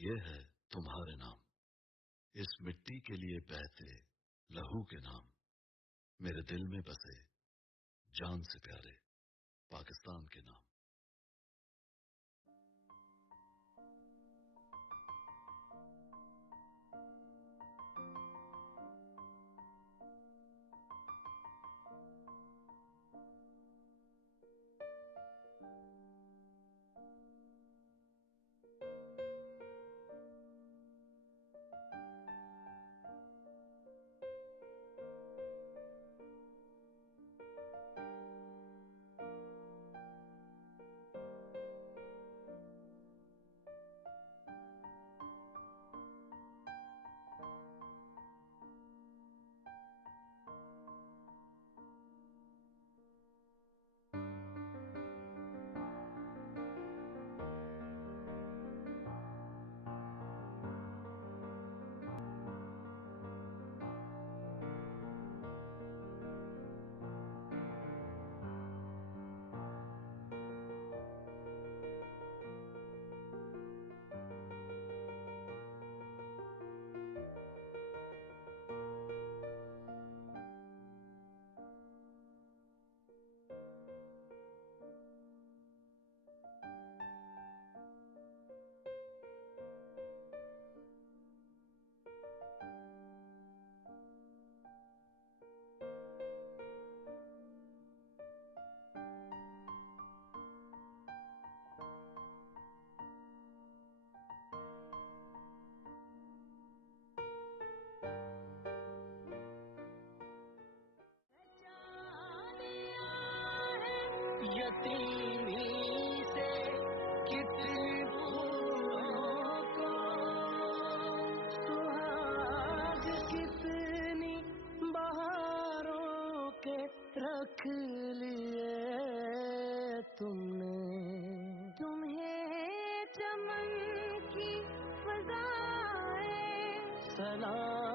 ये है तुम्हारे नाम, इस मिट्टी के लिए बहते लहू के नाम, मेरे दिल में बसे जान से प्यारे पाकिस्तान के नाम। यतीमी से कितनी फूलों को सुहाग कितनी बहारों के रख लिए तुमने। तुम्हें चमन की फजाएं सलाम